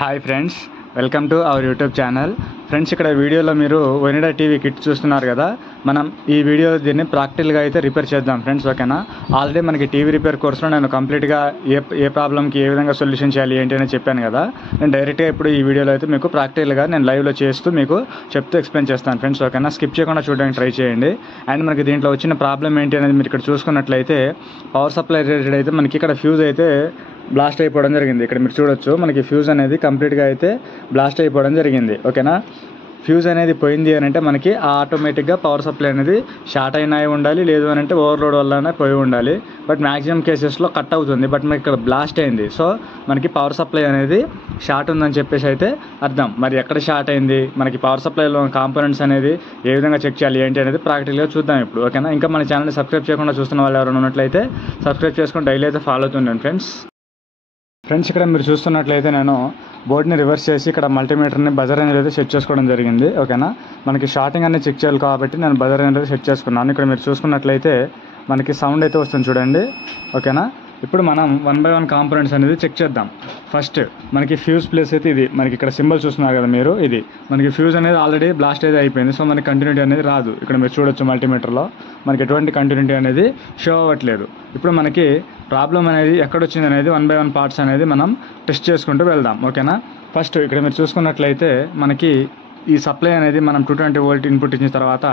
Hi friends, welcome to our YouTube channel. Friends, ఇక్కడ వీడియోలో మీరు ఒనిడా టీవీ కిట్ చూస్తున్నారు కదా. మనం ఈ వీడియో దీన్ని ప్రాక్టికల్గా అయితే రిపేర్ చేద్దాం ఫ్రెండ్స్, ఓకేనా. ఆల్రెడీ మనకి టీవీ రిపేర్ కోర్సులో నేను కంప్లీట్గా ఏ ప్రాబ్లంకి ఏ విధంగా సొల్యూషన్ చేయాలి ఏంటి అని చెప్పాను కదా. నేను డైరెక్ట్గా ఇప్పుడు ఈ వీడియోలో అయితే మీకు ప్రాక్టికల్గా నేను లైవ్లో చేస్తూ మీకు చెప్తూ ఎక్స్ప్లెయిన్ చేస్తాను ఫ్రెండ్స్, ఓకేనా. స్కిప్ చేయకుండా చూడడానికి ట్రై చేయండి. అండ్ మనకి దీంట్లో వచ్చిన ప్రాబ్లం ఏంటి అనేది మీరు ఇక్కడ చూసుకున్నట్లయితే పవర్ సప్లై రిలేటెడ్ అయితే మనకి ఇక్కడ ఫ్యూజ్ అయితే బ్లాస్ట్ అయిపోవడం జరిగింది. ఇక్కడ మీరు చూడొచ్చు, మనకి ఫ్యూజ్ అనేది కంప్లీట్గా అయితే బ్లాస్ట్ అయిపోవడం జరిగింది, ఓకేనా. ఫ్యూజ్ అనేది పోయింది అని అంటే మనకి ఆటోమేటిక్గా పవర్ సప్లై అనేది షార్ట్ అయినా ఉండాలి, లేదు అని అంటే ఓవర్లోడ్ వల్లనే పోయి ఉండాలి. బట్ మ్యాక్సిమం కేసెస్లో కట్ అవుతుంది. బట్ మనకి ఇక్కడ బ్లాస్ట్ అయింది, సో మనకి పవర్ సప్లై అనేది షార్ట్ ఉందని చెప్పేసి అయితే అర్థం. మరి ఎక్కడ షార్ట్ అయింది, మనకి పవర్ సప్లైలో కాంపోనెంట్స్ అనేది ఏ విధంగా చెక్ చేయాలి ఏంటి అనేది ప్రాక్టికల్గా చూద్దాం ఇప్పుడు, ఓకేనా. ఇంకా మన ఛానల్ని సబ్స్క్రైబ్ చేయకుండా చూస్తున్న వాళ్ళు ఎవరైనా ఉన్నట్లయితే సబ్స్క్రైబ్ చేసుకొని డైలీ అయితే ఫాలో అవుతుండండి ఫ్రెండ్స్. ఇక్కడ మీరు చూస్తున్నట్లయితే నేను బోర్డ్ని రివర్స్ చేసి ఇక్కడ మల్టీమీటర్ని బజర్ అనేది అయితే సెట్ చేసుకోవడం జరిగింది, ఓకేనా. మనకి షార్టింగ్ అనేది చెక్ చేయాలి కాబట్టి నేను బజర్ అనేది సెట్ చేసుకున్నాను. ఇక్కడ మీరు చూసుకున్నట్లయితే మనకి సౌండ్ అయితే వస్తుంది చూడండి, ఓకేనా. ఇప్పుడు మనం 1 by 1 కాంపోనెంట్స్ అనేది చెక్ చేద్దాం. ఫస్ట్ మనకి ఫ్యూజ్ ప్లేస్ అయితే ఇది, మనకి ఇక్కడ సింబల్ చూస్తున్నారు కదా మీరు, ఇది మనకి ఫ్యూజ్ అనేది ఆల్రెడీ బ్లాస్ట్ అయితే అయిపోయింది. సో మనకి కంటిన్యూటీ అనేది రాదు. ఇక్కడ మీరు చూడొచ్చు మల్టీమీటర్లో మనకి ఎటువంటి కంటిన్యూటీ అనేది షో అవ్వట్లేదు. ఇప్పుడు మనకి ప్రాబ్లం అనేది ఎక్కడొచ్చింది అనేది 1 by 1 పార్ట్స్ అనేది మనం టెస్ట్ చేసుకుంటూ వెళ్దాం, ఓకేనా. ఫస్ట్ ఇక్కడ మీరు చూసుకున్నట్లయితే మనకి ఈ సప్లై అనేది మనం 220 వోల్ట్ ఇన్పుట్ ఇచ్చిన తర్వాత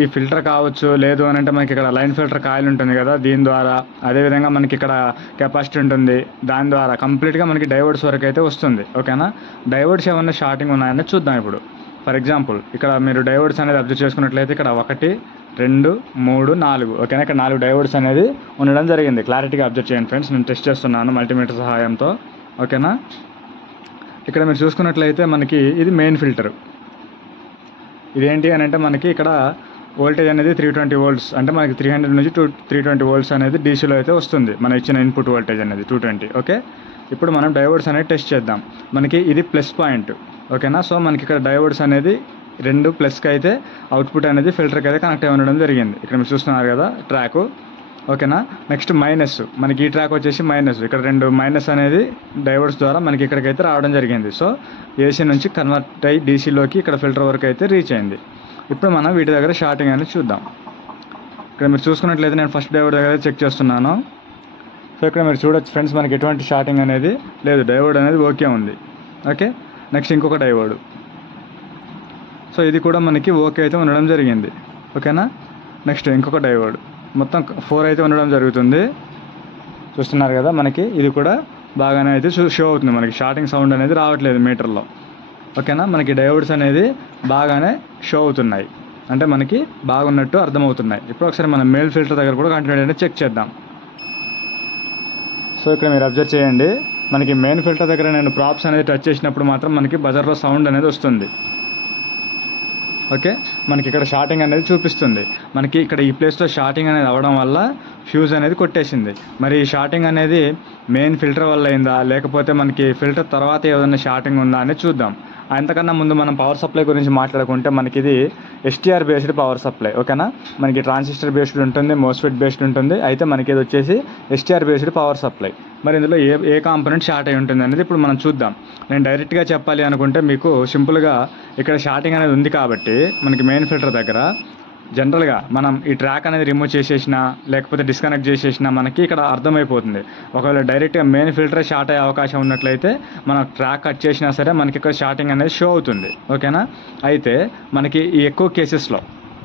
ఈ ఫిల్టర్ కావచ్చు, లేదు అని అంటే మనకి ఇక్కడ లైన్ ఫిల్టర్ కాయిల్ ఉంటుంది కదా, దీని ద్వారా, అదేవిధంగా మనకి ఇక్కడ కెపాసిటీ ఉంటుంది, దాని ద్వారా కంప్లీట్గా మనకి డైవర్డ్స్ వరకు అయితే వస్తుంది, ఓకేనా. డైవర్డ్స్ ఏమన్నా షార్టింగ్ ఉన్నాయని చూద్దాం ఇప్పుడు. ఫర్ ఎగ్జాంపుల్ ఇక్కడ మీరు డైవర్డ్స్ అనేది అబ్జర్వ్ చేసుకున్నట్లయితే ఇక్కడ 1, 2, 3, 4, ఓకేనా. ఇక్కడ 4 డైవర్డ్స్ అనేది ఉండడం జరిగింది. క్లారిటీగా అబ్జర్వ్ చేయండి ఫ్రెండ్స్, నేను టెస్ట్ చేస్తున్నాను మల్టీమీటర్ సహాయంతో, ఓకేనా. ఇక్కడ మీరు చూసుకున్నట్లయితే మనకి ఇది మెయిన్ ఫిల్టర్. ఇదేంటి అని అంటే మనకి ఇక్కడ వోల్టేజ్ అనేది 320 వోల్ట్స్, అంటే మనకి 300 నుంచి 320 వోల్ట్స్ అనేది డీసీలో అయితే వస్తుంది, మన ఇచ్చిన ఇన్పుట్ వోల్టేజ్ అనేది 220, ఓకే. ఇప్పుడు మనం డైవర్డ్స్ అనేది టెస్ట్ చేద్దాం. మనకి ఇది ప్లస్ పాయింట్, ఓకేనా. సో మనకి ఇక్కడ డైవర్డ్స్ అనేది 2 ప్లస్కి అయితే అవుట్పుట్ అనేది ఫిల్టర్కి అయితే కనెక్ట్ అయి ఉండడం జరిగింది. ఇక్కడ మీరు చూస్తున్నారు కదా ట్రాకు, ఓకేనా. నెక్స్ట్ మైనస్, మనకి ఈ ట్రాక్ వచ్చేసి మైనస్, ఇక్కడ 2 మైనస్ అనేది డైవర్డ్స్ ద్వారా మనకి ఇక్కడికైతే రావడం జరిగింది. సో ఏసీ నుంచి కన్వర్ట్ అయ్యి డీసీలోకి ఇక్కడ ఫిల్టర్ వరకు అయితే రీచ్ అయింది. ఇప్పుడు మనం వీటి దగ్గర షార్టింగ్ అనేది చూద్దాం. ఇక్కడ మీరు చూసుకున్నట్లయితే నేను ఫస్ట్ డైవర్డ్ దగ్గర చెక్ చేస్తున్నాను. సో ఇక్కడ మీరు చూడొచ్చు ఫ్రెండ్స్, మనకి ఎటువంటి షార్టింగ్ అనేది లేదు, డైవర్డ్ అనేది ఓకే ఉంది, ఓకే. నెక్స్ట్ ఇంకొక డైవర్డ్, సో ఇది కూడా మనకి ఓకే అయితే ఉండడం జరిగింది, ఓకేనా. నెక్స్ట్ ఇంకొక డైవర్డ్, మొత్తం 4 అయితే ఉండడం జరుగుతుంది. చూస్తున్నారు కదా, మనకి ఇది కూడా బాగానే అయితే షో అవుతుంది, మనకి షార్టింగ్ సౌండ్ అనేది రావట్లేదు మీటర్లో, ఓకేనా. మనకి డయోడ్స్ అనేది బాగానే షో అవుతున్నాయి, అంటే మనకి బాగున్నట్టు అర్థమవుతున్నాయి. ఇప్పుడు ఒకసారి మనం మేల్ ఫిల్టర్ దగ్గర కూడా కంటిన్యూ అనేది చెక్ చేద్దాం. సో ఇక్కడ మీరు అబ్జర్వ్ చేయండి, మనకి మెయిన్ ఫిల్టర్ దగ్గర నేను ప్రాప్స్ అనేది టచ్ చేసినప్పుడు మాత్రం మనకి బజర్లో సౌండ్ అనేది వస్తుంది, ఓకే. మనకి ఇక్కడ షార్టింగ్ అనేది చూపిస్తుంది. మనకి ఇక్కడ ఈ ప్లేస్లో షార్టింగ్ అనేది అవ్వడం వల్ల ఫ్యూజ్ అనేది కొట్టేసింది. మరి ఈ షార్టింగ్ అనేది మెయిన్ ఫిల్టర్ వల్ల అయిందా, లేకపోతే మనకి ఫిల్టర్ తర్వాత ఏదైనా షార్టింగ్ ఉందా అనేది చూద్దాం. అంతకన్నా ముందు మనం పవర్ సప్లై గురించి మాట్లాడుకుంటే మనకి ఇది ఎస్టీఆర్ బేస్డ్ పవర్ సప్లై, ఓకేనా. మనకి ట్రాన్సిస్టర్ బేస్డ్ ఉంటుంది, మోస్ఫెట్ బేస్డ్ ఉంటుంది. అయితే మనకి ఇది వచ్చేసి ఎస్టీఆర్ బేస్డ్ పవర్ సప్లై. మరి ఇందులో ఏ కాంపోనెంట్ షార్ట్ అయి ఉంటుంది అనేది ఇప్పుడు మనం చూద్దాం. నేను డైరెక్ట్గా చెప్పాలి అనుకుంటే మీకు సింపుల్గా ఇక్కడ షార్టింగ్ అనేది ఉంది కాబట్టి మనకి మెయిన్ ఫిల్టర్ దగ్గర జనరల్గా మనం ఈ ట్రాక్ అనేది రిమూవ్ చేసేసినా లేకపోతే డిస్కనెక్ట్ చేసేసినా మనకి ఇక్కడ అర్థమైపోతుంది. ఒకవేళ డైరెక్ట్గా మెయిన్ ఫిల్టర్ షార్ట్ అయ్యే అవకాశం ఉన్నట్లయితే మనం ట్రాక్ కట్ చేసినా సరే మనకి ఇక్కడ షార్టింగ్ అనేది షో అవుతుంది, ఓకేనా. అయితే మనకి ఈ ఎక్కువ కేసెస్లో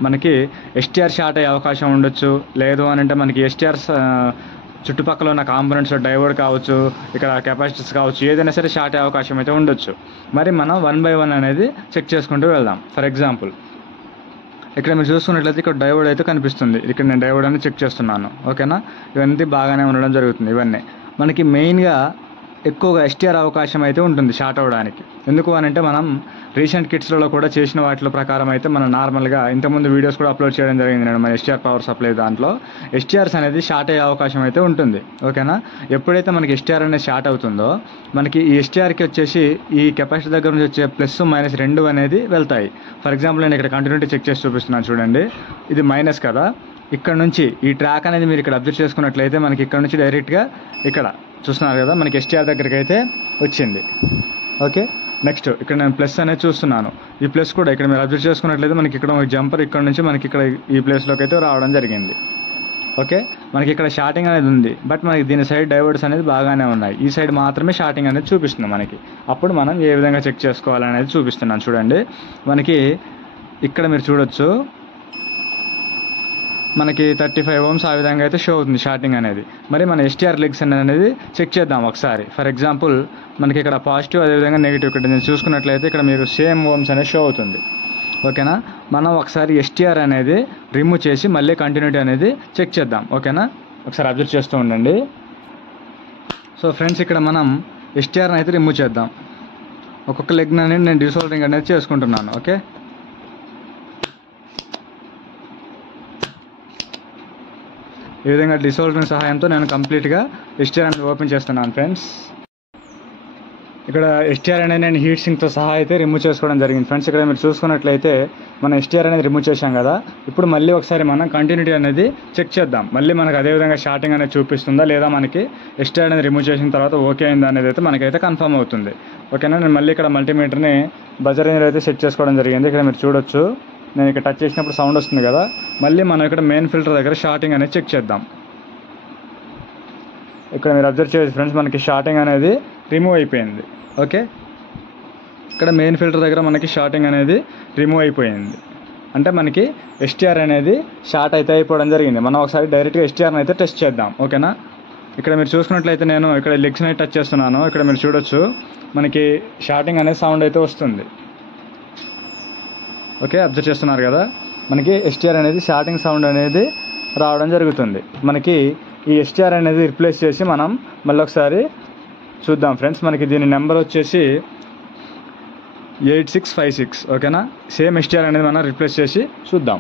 మనకి ఎస్టీఆర్ షార్ట్ అయ్యే అవకాశం ఉండొచ్చు, లేదు అని అంటే మనకి ఎస్టీఆర్ చుట్టుపక్కల ఉన్న కాంపోనెంట్స్ డైవర్డ్ కావచ్చు, ఇక్కడ కెపాసిటర్స్ కావచ్చు, ఏదైనా సరే షార్ట్ అయ్యే అవకాశం అయితే ఉండొచ్చు. మరి మనం 1 by 1 అనేది చెక్ చేసుకుంటూ వెళ్దాం. ఫర్ ఎగ్జాంపుల్ ఇక్కడ మీరు చూసుకున్నట్లయితే ఇక్కడ డైవర్డ్ అయితే కనిపిస్తుంది. ఇక్కడ నేను డైవర్డ్ అనేది చెక్ చేస్తున్నాను, ఓకేనా. ఇవన్నీ బాగానే ఉండడం జరుగుతుంది. ఇవన్నీ మనకి మెయిన్గా ఎక్కువగా ఎస్టీఆర్ అవకాశం అయితే ఉంటుంది షార్ట్ అవ్వడానికి. ఎందుకు అని అంటే మనం రీసెంట్ కిట్స్లలో కూడా చేసిన వాటిలో ప్రకారం అయితే మనం నార్మల్గా ఇంతకుముందు వీడియోస్ కూడా అప్లోడ్ చేయడం జరిగింది నేను మన ఎస్టీఆర్ పవర్ సప్లై దాంట్లో. ఎస్టీఆర్స్ అనేది షార్ట్ అయ్యే అవకాశం అయితే ఉంటుంది, ఓకేనా. ఎప్పుడైతే మనకి ఎస్టీఆర్ అనేది షార్ట్ అవుతుందో మనకి ఈ ఎస్టీఆర్కి వచ్చేసి ఈ కెపాసిటీ దగ్గర నుంచి వచ్చే ప్లస్ మైనస్ 2 అనేది వెళ్తాయి. ఫర్ ఎగ్జాంపుల్ నేను ఇక్కడ కంటిన్యూటీ చెక్ చేసి చూపిస్తున్నాను చూడండి, ఇది మైనస్ కదా. ఇక్కడ నుంచి ఈ ట్రాక్ అనేది మీరు ఇక్కడ అబ్జర్వ్ చేసుకున్నట్లయితే మనకి ఇక్కడ నుంచి డైరెక్ట్గా ఇక్కడ చూస్తున్నారు కదా, మనకి ఎస్టీఆర్ దగ్గరికి అయితే వచ్చింది. ఓకే, నెక్స్ట్ ఇక్కడ నేను ప్లస్ అనేది చూస్తున్నాను. ఈ ప్లస్ కూడా ఇక్కడ మీరు అబ్జర్వ్ చేసుకున్నట్లయితే మనకి ఇక్కడ జంపర్ ఇక్కడ నుంచి మనకి ఇక్కడ ఈ ప్లేస్లోకి అయితే రావడం జరిగింది. ఓకే, మనకి ఇక్కడ షార్టింగ్ అనేది ఉంది, బట్ మనకి దీని సైడ్ డైవర్ట్స్ అనేది బాగానే ఉన్నాయి. ఈ సైడ్ మాత్రమే షార్టింగ్ అనేది చూపిస్తుంది మనకి. అప్పుడు మనం ఏ విధంగా చెక్ చేసుకోవాలనేది చూపిస్తున్నాను చూడండి. మనకి ఇక్కడ మీరు చూడొచ్చు, మనకి 35 ohms ఆ విధంగా అయితే షో అవుతుంది షార్టింగ్ అనేది. మరి మన ఎస్టీఆర్ లెగ్స్ అనేది చెక్ చేద్దాం ఒకసారి. ఫర్ ఎగ్జాంపుల్ మనకి ఇక్కడ పాజిటివ్, అదేవిధంగా నెగిటివ్. ఇక్కడ నేను చూసుకున్నట్లయితే ఇక్కడ మీరు సేమ్ ఓమ్స్ అనేది షో అవుతుంది. ఓకేనా, మనం ఒకసారి ఎస్టీఆర్ అనేది రిమూవ్ చేసి మళ్ళీ కంటిన్యూటీ అనేది చెక్ చేద్దాం. ఓకేనా, ఒకసారి అబ్జర్వ్ చేస్తూ ఉండండి. సో ఫ్రెండ్స్, ఇక్కడ మనం ఎస్టీఆర్ని అయితే రిమూవ్ చేద్దాం. ఒక్కొక్క లెగ్ అనేది నేను డిసోల్డరింగ్ అనేది చేసుకుంటున్నాను. ఓకే, ఈ విధంగా డిసోల్డరింగ్ సహాయంతో నేను కంప్లీట్గా ఎస్టీఆర్ అనేది ఓపెన్ చేస్తున్నాను ఫ్రెండ్స్. ఇక్కడ ఎస్టీఆర్ అనేది నేను హీట్ సింక్తో సహా అయితే రిమూవ్ చేసుకోవడం జరిగింది ఫ్రెండ్స్. ఇక్కడ మీరు చూసుకున్నట్లయితే మనం ఎస్టీఆర్ అనేది రిమూవ్ చేశాం కదా. ఇప్పుడు మళ్ళీ ఒకసారి మనం కంటిన్యూటీ అనేది చెక్ చేద్దాం. మళ్ళీ మనకు అదేవిధంగా షార్టింగ్ అనేది చూపిస్తుందా లేదా, మనకి ఎస్టీఆర్ అనేది రిమూవ్ చేసిన తర్వాత ఓకే అయిందా అనేది అయితే మనకైతే కన్ఫర్మ్ అవుతుంది. ఓకేనా, నేను మళ్ళీ ఇక్కడ మల్టీమీటర్ని బజర్ రేంజ్లో అయితే సెట్ చేసుకోవడం జరిగింది. ఇక్కడ మీరు చూడొచ్చు, నేను ఇక్కడ టచ్ చేసినప్పుడు సౌండ్ వస్తుంది కదా. మళ్ళీ మనం ఇక్కడ మెయిన్ ఫిల్టర్ దగ్గర షార్టింగ్ అనేది చెక్ చేద్దాం. ఇక్కడ మీరు అబ్జర్వ్ చేయొచ్చు ఫ్రెండ్స్, మనకి షార్టింగ్ అనేది రిమూవ్ అయిపోయింది. ఓకే, ఇక్కడ మెయిన్ ఫిల్టర్ దగ్గర మనకి షార్టింగ్ అనేది రిమూవ్ అయిపోయింది. అంటే మనకి ఎస్టీఆర్ అనేది షార్ట్ అయితే అయిపోవడం జరిగింది. మనం ఒకసారి డైరెక్ట్గా ఎస్టీఆర్ని అయితే టెస్ట్ చేద్దాం. ఓకేనా, ఇక్కడ మీరు చూసుకున్నట్లయితే నేను ఇక్కడ లెగ్స్ని టచ్ చేస్తున్నాను. ఇక్కడ మీరు చూడొచ్చు, మనకి షార్టింగ్ అనేది సౌండ్ అయితే వస్తుంది. ఓకే, అబ్జర్వ్ చేస్తున్నారు కదా, మనకి ఎస్టీఆర్ అనేది షార్టింగ్ సౌండ్ అనేది రావడం జరుగుతుంది. మనకి ఈ ఎస్టీఆర్ అనేది రిప్లేస్ చేసి మనం మళ్ళీ ఒకసారి చూద్దాం ఫ్రెండ్స్. మనకి దీని నెంబర్ వచ్చేసి 8656. ఓకేనా, సేమ్ ఎస్టీఆర్ అనేది మనం రిప్లేస్ చేసి చూద్దాం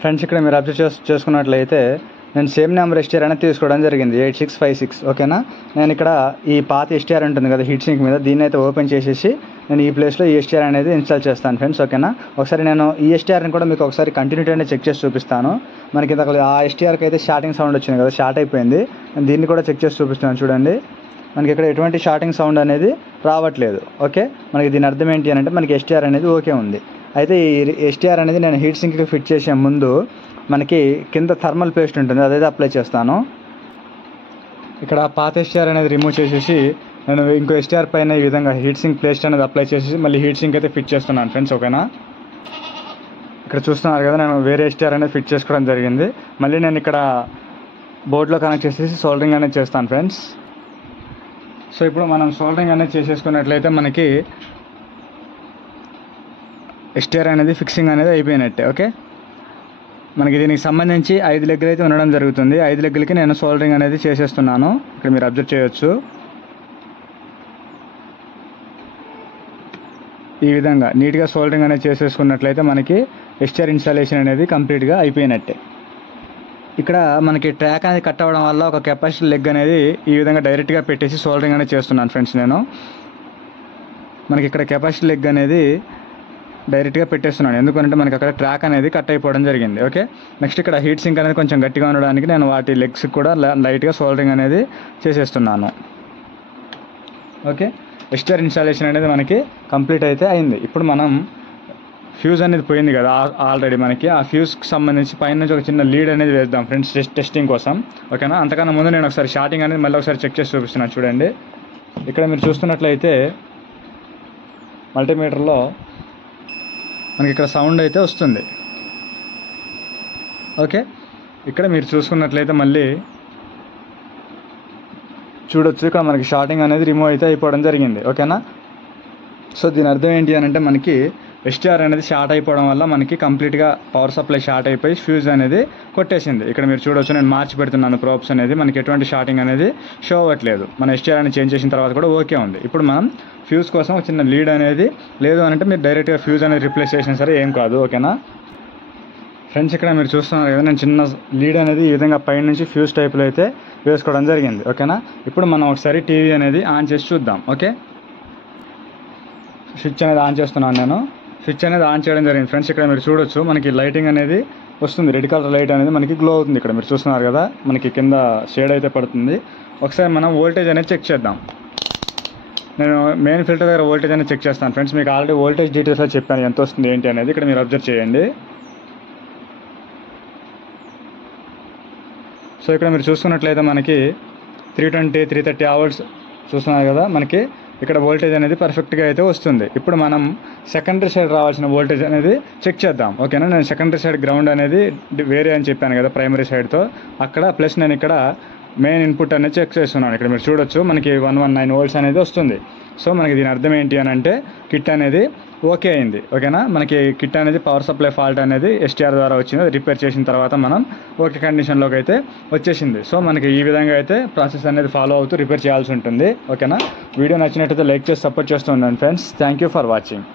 ఫ్రెండ్స్. ఇక్కడ మీరు అబ్జర్వ్ చేసుకున్నట్లయితే నేను సేమ్ నెంబర్ ఎస్టీఆర్ అనేది తీసుకోవడం జరిగింది, 8656. ఓకేనా, నేను ఇక్కడ ఈ పాత ఎస్టీఆర్ ఉంటుంది కదా హీట్ సింక్ మీద, దీన్ని అయితే ఓపెన్ చేసేసి నేను ఈ ప్లేస్లో ఈ ఎస్టీఆర్ అనేది ఇన్స్టాల్ చేస్తాను ఫ్రెండ్స్. ఓకేనా, ఒకసారి నేను ఈ ఎస్టీఆర్ని కూడా మీకు ఒకసారి కంటిన్యూటీ అనేది చెక్ చేసి చూపిస్తాను. మనకి ఇంత ఆ ఎస్టీఆర్కి అయితే షార్టింగ్ సౌండ్ వచ్చింది కదా, షార్ట్ అయిపోయింది. నేను దీన్ని కూడా చెక్ చేసి చూపిస్తాను చూడండి. మనకి ఇక్కడ ఎటువంటి షార్టింగ్ సౌండ్ అనేది రావట్లేదు. ఓకే, మనకి దీని అర్థం ఏంటి అని అంటే మనకి ఎస్టీఆర్ అనేది ఓకే ఉంది. అయితే ఈ ఎస్టీఆర్ అనేది నేను హీట్ సింక్కి ఫిట్ చేసే ముందు మనకి కింద థర్మల్ పేస్ట్ ఉంటుంది, అదైతే అప్లై చేస్తాను. ఇక్కడ పాత ఎస్టీఆర్ అనేది రిమూవ్ చేసేసి నేను ఇంకో ఎస్టీఆర్ పైన ఈ విధంగా హీట్ సింక్ పేస్ట్ అనేది అప్లై చేసేసి మళ్ళీ హీట్ సింక్ అయితే ఫిట్ చేస్తున్నాను ఫ్రెండ్స్. ఓకేనా, ఇక్కడ చూస్తున్నారు కదా, నేను వేరే ఎస్టీఆర్ అనేది ఫిట్ చేసుకోవడం జరిగింది. మళ్ళీ నేను ఇక్కడ బోర్డులో కనెక్ట్ చేసేసి సోల్డరింగ్ అనేది చేస్తాను ఫ్రెండ్స్. సో ఇప్పుడు మనం సోల్డరింగ్ అనేది చేసేసుకున్నట్లయితే మనకి ఎస్టీఆర్ అనేది ఫిక్సింగ్ అనేది అయిపోయినట్టే. ఓకే, మనకి దీనికి సంబంధించి 5 లెగ్గులు అయితే ఉండడం జరుగుతుంది. 5 లెగ్గులకి నేను సోల్డరింగ్ అనేది చేసేస్తున్నాను. ఇక్కడ మీరు అబ్జర్వ్ చేయొచ్చు, ఈ విధంగా నీట్గా సోల్డరింగ్ అనేది చేసేసుకున్నట్లయితే మనకి ఎస్టీఆర్ ఇన్స్టాలేషన్ అనేది కంప్లీట్గా అయిపోయినట్టే. ఇక్కడ మనకి ట్రాక్ అనేది కట్ అవ్వడం వల్ల ఒక కెపాసిటీ లెగ్ అనేది ఈ విధంగా డైరెక్ట్గా పెట్టేసి సోల్డరింగ్ అనేది చేస్తున్నాను ఫ్రెండ్స్ నేను. మనకి ఇక్కడ కెపాసిటీ లెగ్ అనేది డైరెక్ట్గా పెట్టేస్తున్నాను, ఎందుకంటే మనకి అక్కడ ట్రాక్ అనేది కట్ అయిపోవడం జరిగింది. ఓకే, నెక్స్ట్ ఇక్కడ హీట్ సింక్ అనేది కొంచెం గట్టిగా ఉండడానికి నేను వాటి లెగ్స్కి కూడా లైట్గా సోల్డరింగ్ అనేది చేసేస్తున్నాను. ఓకే, ఎస్టీఆర్ ఇన్స్టాలేషన్ అనేది మనకి కంప్లీట్ అయితే అయింది. ఇప్పుడు మనం ఫ్యూజ్ అనేది పోయింది కదా ఆల్రెడీ, మనకి ఆ ఫ్యూజ్కి సంబంధించి పైన నుంచి ఒక చిన్న లీడ్ అనేది వేద్దాం ఫ్రెండ్స్ టెస్టింగ్ కోసం. ఓకేనా, అంతకన్నా ముందు నేను ఒకసారి షార్టింగ్ అనేది మళ్ళీ ఒకసారి చెక్ చేసి చూపిస్తున్నాను చూడండి. ఇక్కడ మీరు చూస్తున్నట్లయితే మల్టీమీటర్లో మనకి ఇక్కడ సౌండ్ అయితే వస్తుంది. ఓకే, ఇక్కడ మీరు చూసుకున్నట్లయితే మళ్ళీ చూడొచ్చు, ఇక్కడ మనకి షార్టింగ్ అనేది రిమూవ్ అయితే అయిపోవడం జరిగింది. ఓకేనా, సో దీని అర్థం ఏంటి అని అంటే మనకి ఎస్టీఆర్ అనేది షార్ట్ అయిపోవడం వల్ల మనకి కంప్లీట్గా పవర్ సప్లై షార్ట్ అయిపోయి ఫ్యూజ్ అనేది కొట్టేసింది. ఇక్కడ మీరు చూడవచ్చు, నేను మార్చి పెడుతున్నాను ప్రోబ్స్ అనేది, మనకి ఎటువంటి షార్టింగ్ అనేది షో అవ్వట్లేదు. మన ఎస్టీఆర్ అనేది చేంజ్ చేసిన తర్వాత కూడా ఓకే ఉంది. ఇప్పుడు మనం ఫ్యూజ్ కోసం ఒక చిన్న లీడ్ అనేది లేదు అని అంటే మీరు డైరెక్ట్గా ఫ్యూజ్ అనేది రిప్లేస్ చేసినా సరే ఏం కాదు. ఓకేనా ఫ్రెండ్స్, ఇక్కడ మీరు చూస్తున్నారు కదా, నేను చిన్న లీడ్ అనేది ఈ విధంగా పైన నుంచి ఫ్యూజ్ టైప్లో అయితే వేసుకోవడం జరిగింది. ఓకేనా, ఇప్పుడు మనం ఒకసారి టీవీ అనేది ఆన్ చేసి చూద్దాం. ఓకే, స్విచ్ అనేది ఆన్ చేస్తున్నాను నేను. స్విచ్ అనేది ఆన్ చేయడం జరిగింది ఫ్రెండ్స్. ఇక్కడ మీరు చూడొచ్చు, మనకి లైటింగ్ అనేది వస్తుంది, రెడ్ కలర్ లైట్ అనేది మనకి గ్లో అవుతుంది. ఇక్కడ మీరు చూస్తున్నారు కదా, మనకి కింద షేడ్ అయితే పడుతుంది. ఒకసారి మనం వోల్టేజ్ అనేది చెక్ చేద్దాం. నేను మెయిన్ ఫిల్టర్ దగ్గర వోల్టేజ్ అనేది చెక్ చేస్తాను ఫ్రెండ్స్. మీకు ఆల్రెడీ వోల్టేజ్ డీటెయిల్స్ చెప్పాను ఎంత వస్తుంది ఏంటి అనేది. ఇక్కడ మీరు అబ్జర్వ్ చేయండి. సో ఇక్కడ మీరు చూసుకున్నట్లయితే మనకి 320, 330 అవర్స్ చూస్తున్నారు కదా. మనకి ఇక్కడ వోల్టేజ్ అనేది పర్ఫెక్ట్గా అయితే వస్తుంది. ఇప్పుడు మనం సెకండరీ సైడ్ రావాల్సిన వోల్టేజ్ అనేది చెక్ చేద్దాం, ఓకేనా. నేను సెకండరీ సైడ్ గ్రౌండ్ అనేది వేరే అని చెప్పాను కదా ప్రైమరీ సైడ్తో. అక్కడ ప్లస్ నేను ఇక్కడ మెయిన్ ఇన్పుట్ అనేది చెక్ చేస్తున్నాను. ఇక్కడ మీరు చూడొచ్చు మనకి 119 వోల్ట్స్ అనేది వస్తుంది. సో మనకి దీని అర్థం ఏంటి అని అంటే కిట్ అనేది ఓకే అయింది, ఓకేనా. మనకి కిట్ అనేది పవర్ సప్లై ఫాల్ట్ అనేది ఎస్టీఆర్ ద్వారా వచ్చింది. రిపేర్ చేసిన తర్వాత మనం ఓకే కండిషన్లోకి అయితే వచ్చేసింది. సో మనకి ఈ విధంగా అయితే ప్రాసెస్ అనేది ఫాలో అవుతూ రిపేర్ చేయాల్సి ఉంటుంది, ఓకేనా. వీడియో నచ్చినట్టయితే లైక్ చేసి సపోర్ట్ చేస్తూ ఉండండి friends. Thank you for watching.